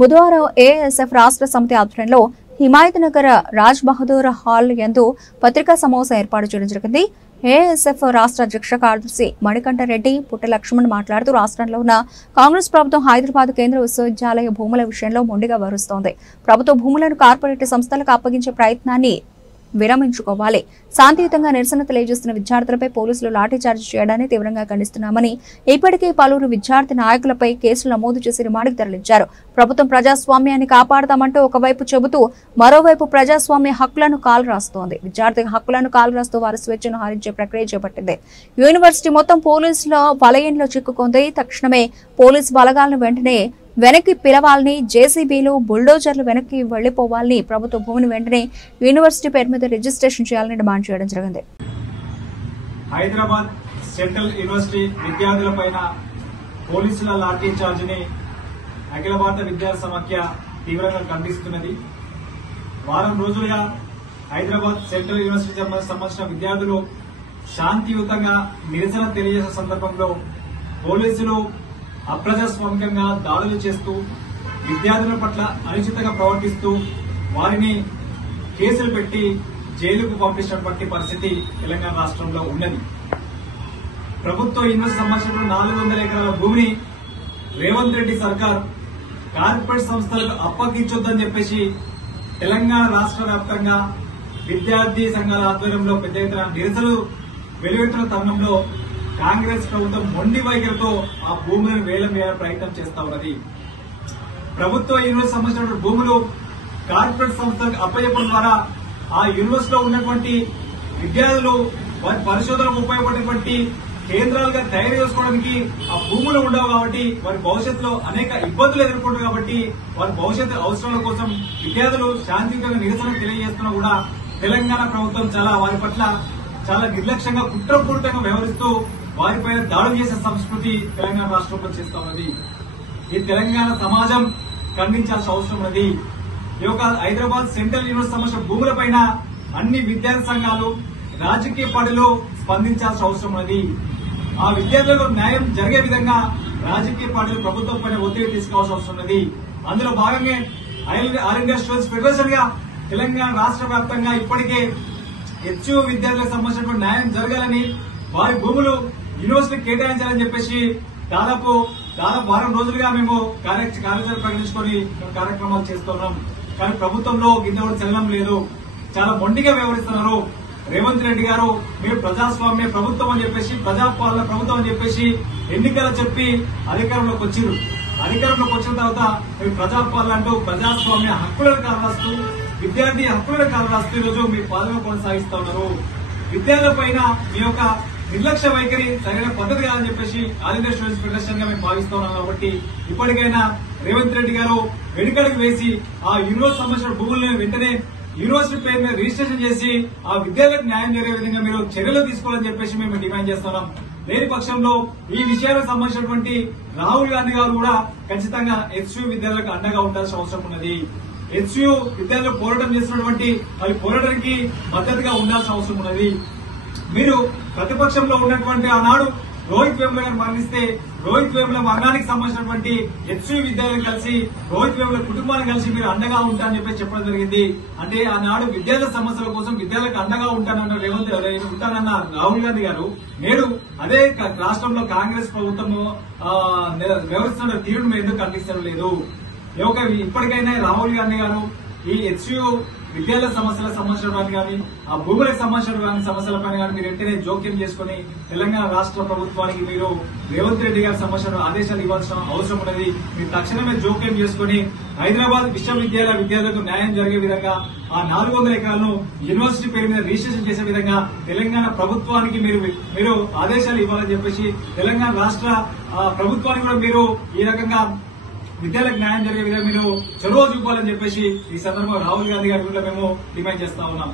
బుధవారం ఏఎస్ఎఫ్ రాష్ట్ర సమితి ఆధ్వర్యంలో హిమాయత్ నగర్ రాజ్ బహదూర్ హాల్ యందు పత్రికా సమావేశం ఏర్పాటు చేయడం జరిగింది. ఏఎస్ఎఫ్ రాష్ట్ర అధ్యక్ష కార్యదర్శి మణికంఠరెడ్డి పుట్ట లక్ష్మణ్ మాట్లాడుతూ రాష్ట్రంలో ఉన్న కాంగ్రెస్ ప్రభుత్వం హైదరాబాద్ కేంద్ర విశ్వవిద్యాలయ భూముల విషయంలో మొండిగా వ్యవహరిస్తోంది. ప్రభుత్వ భూములను కార్పొరేట్ సంస్థలకు అప్పగించే ప్రయత్నాన్ని విరమించుకోవాలి. శాంతియుతంగా నిరసన తెలియజేస్తున్న విద్యార్థులపై పోలీసులు లాఠీచార్జ్ చేయడాన్ని తీవ్రంగా ఖండిస్తున్నామని, ఇప్పటికే పలువురు విద్యార్థి నాయకులపై కేసులు నమోదు చేసి రిమాండ్కి తరలించారు. ప్రభుత్వం ప్రజాస్వామ్యాన్ని కాపాడతామంటూ ఒకవైపు చెబుతూ మరోవైపు ప్రజాస్వామ్య హక్కులను కాలరాస్తోంది. విద్యార్థి హక్కులను కాలరాస్తూ వారి స్వేచ్ఛను హరించే ప్రక్రియ చేపట్టింది. యూనివర్సిటీ మొత్తం పోలీసుల వలయంలో చిక్కుకుంది. తక్షణమే పోలీసు బలగాలను వెనక్కి పిలవాలని, జేసీబీలు బుల్డోజర్లు వెనక్కి వెళ్లిపోవాలని, ప్రభుత్వ భూమిని వెంటనే యూనివర్సిటీ పేరు మీద రిజిస్ట్రేషన్ చేయాలని డిమాండ్ చేయడం జరిగింది. హైదరాబాద్ సెంట్రల్ యూనివర్సిటీ విద్యార్థులపైన పోలీసుల లాఠీ చార్జ్ ని అఖిల భారత విద్యార్థి సమాఖ్య తీవ్రంగా ఖండిస్తున్నది. వారం రోజులుగా హైదరాబాద్ సెంట్రల్ యూనివర్సిటీకి సంబంధించిన విద్యార్థులు శాంతియుతంగా నిరసన తెలియజేసే సందర్భంలో పోలీసులు అప్రజాస్వామికంగా దాడులు చేస్తూ విద్యార్థుల పట్ల అనుచితంగా ప్రవర్తిస్తూ వారిని కేసులు పెట్టి జైలుకు పంపించినటువంటి పరిస్థితి తెలంగాణ రాష్ట్రంలో ఉన్నది. ప్రభుత్వ యూనివర్సిటీ సంబంధించిన 400 ఎకరాల భూమిని రేవంత్ రెడ్డి సర్కార్ కార్పొరేట్ సంస్థలకు అప్పగించొద్దని చెప్పేసి తెలంగాణ రాష్ట్ర వ్యాప్తంగా విద్యార్థి సంఘాల ఆధ్వర్యంలో పెద్ద ఎత్తున నిరసనలు వెలువెత్తున్న తరుణంలో కాంగ్రెస్ ప్రభుత్వం మొండి వైఖరితో ఆ భూములను వేలం వేయాలని ప్రయత్నం చేస్తా ఉన్నది. ప్రభుత్వ యూనివర్సిటీ సంబంధించిన భూములు కార్పొరేట్ సంస్థలకు అప్పచెప్పడం ద్వారా ఆ యూనివర్సిటీలో ఉన్నటువంటి విద్యార్థులు వారి పరిశోధనకు ఉపయోగపడేటువంటి కేంద్రాలుగా తయారు చేసుకోవడానికి ఆ భూములు ఉండవు కాబట్టి వారి భవిష్యత్తులో అనేక ఇబ్బందులు ఎదుర్కొంటారు కాబట్టి వారి భవిష్యత్తు అవసరాల కోసం విద్యార్థులు శాంతియుతంగా నిరసన తెలియజేస్తున్నా కూడా తెలంగాణ ప్రభుత్వం వారి పట్ల చాలా నిర్లక్ష్యంగా కుట్రపూరితంగా వ్యవహరిస్తూ వారిపైన దాడులు చేసే సంస్కృతి తెలంగాణ రాష్ట్రంలో చేస్తా ఉన్నది. ఈ తెలంగాణ సమాజం ఖండించాల్సిన అవసరం ఉన్నది. ఈ యొక్క హైదరాబాద్ సెంట్రల్ యూనివర్సిటీ సంబంధించిన భూములపైన అన్ని విద్యార్థి సంఘాలు రాజకీయ పార్టీలు స్పందించాల్సిన అవసరం ఉన్నది. ఆ విద్యార్థులకు న్యాయం జరిగే విధంగా రాజకీయ పార్టీలు ప్రభుత్వం పైన ఒత్తిడి తీసుకోవాల్సిన అవసరం ఉన్నది. అందులో భాగంగా ఆల్ ఇండియా స్టూడెంట్స్ ఫెడరేషన్ గా తెలంగాణ రాష్ట్ర వ్యాప్తంగా ఇప్పటికే హెచ్యూ విద్యార్థులకు సంబంధించినటువంటి న్యాయం జరగాలని, వారి భూములు యూనివర్సిటీ కేటాయించాలని చెప్పేసి దాదాపు వారం రోజులుగా మేము కార్యాచరణ ప్రకటించుకొని కార్యక్రమాలు చేస్తున్నాం. కానీ ప్రభుత్వంలో ఇంతవరకు చలనం లేదు. చాలా మొండిగా వ్యవహరిస్తున్నారు. రేవంత్ రెడ్డి గారు మీరు ప్రజాస్వామ్య ప్రభుత్వం అని చెప్పేసి, ప్రజాపాలన ప్రభుత్వం అని చెప్పేసి ఎన్నికలు చెప్పి అధికారంలోకి వచ్చారు. అధికారంలోకి వచ్చిన తర్వాత మీరు ప్రజాపాలన అంటూ ప్రజాస్వామ్య హక్కులను కాలరాస్తూ, విద్యార్థి హక్కులను కాలరాస్తూ ఈరోజు మీ పాలన కొనసాగిస్తా ఉన్నారు. విద్యార్థుల పైన మీ యొక్క నిర్లక్ష్య వైఖరి సరైన పద్ధతి కాదని చెప్పేసి ఆల్ ఇండియా స్టూడెంట్స్ ఫెడరేషన్ గా మేము భావిస్తా ఉన్నాం. కాబట్టి ఇప్పటికైనా రేవంత్ రెడ్డి గారు వెనుకడుగు వేసి ఆ యూనివర్సిటీ సంబంధించిన భూములను వెంటనే యూనివర్సిటీ పేరు మీద రిజిస్ట్రేషన్ చేసి ఆ విద్యార్థులకు న్యాయం జరిగే విధంగా మీరు చర్యలు తీసుకోవాలని చెప్పేసి మేము డిమాండ్ చేస్తున్నాం. లేని పక్షంలో ఈ విషయాలకు సంబంధించినటువంటి రాహుల్ గాంధీ గారు కూడా ఖచ్చితంగా హెచ్యూ విద్యార్థులకు అండగా ఉండాల్సిన అవసరం ఉన్నది. హెచ్యూ విద్యార్థులు పోరాటం చేస్తున్నటువంటి అది పోరాటానికి మద్దతుగా ఉండాల్సిన అవసరం ఉన్నది. మీరు ప్రతిపక్షంలో ఉన్నటువంటి ఆనాడు రోహిత్ వేముల గారు మరణిస్తే రోహిత్ వేముల మరణానికి సంబంధించినటువంటి హెచ్యూ విద్యార్థులు కలిసి రోహిత్ వేముల కుటుంబాన్ని కలిసి మీరు అండగా ఉంటారని చెప్పి చెప్పడం జరిగింది. అంటే ఆనాడు విద్యార్థుల సమస్యల కోసం విద్యార్థులకు అండగా ఉంటానన్న రాహుల్ గాంధీ గారు నేడు అదే రాష్ట్రంలో కాంగ్రెస్ ప్రభుత్వం వ్యవహరిస్తున్న తీరును మీరు ఎందుకు ఖండిస్తడం లేదు? ఇప్పటికైనా రాహుల్ గాంధీ గారు ఈ హెచ్యూ విద్యాలయ సమస్యలకు సంబంధించిన కానీ ఆ భూములకు సంబంధించిన సమస్యలపైన కానీ మీరు వెంటనే జోక్యం చేసుకుని తెలంగాణ రాష్ట్ర ప్రభుత్వానికి మీరు రేవంత్ రెడ్డి గారికి సంబంధించిన ఆదేశాలు ఇవ్వాల్సిన అవసరం ఉన్నది. మీరు తక్షణమే జోక్యం చేసుకుని హైదరాబాద్ విశ్వవిద్యాలయ విద్యార్థులకు న్యాయం జరిగే విధంగా ఆ 400 ఎకరాలను యూనివర్సిటీ పేరు మీద రిజిస్ట్రేషన్ చేసే విధంగా తెలంగాణ ప్రభుత్వానికి మీరు ఆదేశాలు ఇవ్వాలని చెప్పేసి తెలంగాణ రాష్ట్ర ప్రభుత్వానికి కూడా మీరు ఈ రకంగా విద్యార్థులకు న్యాయం జరిగే విధంగా మీరు చొరవ చూపాలని చెప్పేసి ఈ సందర్భంగా రాహుల్ గాంధీ గారి కూడా మేము డిమాండ్ చేస్తా ఉన్నాం.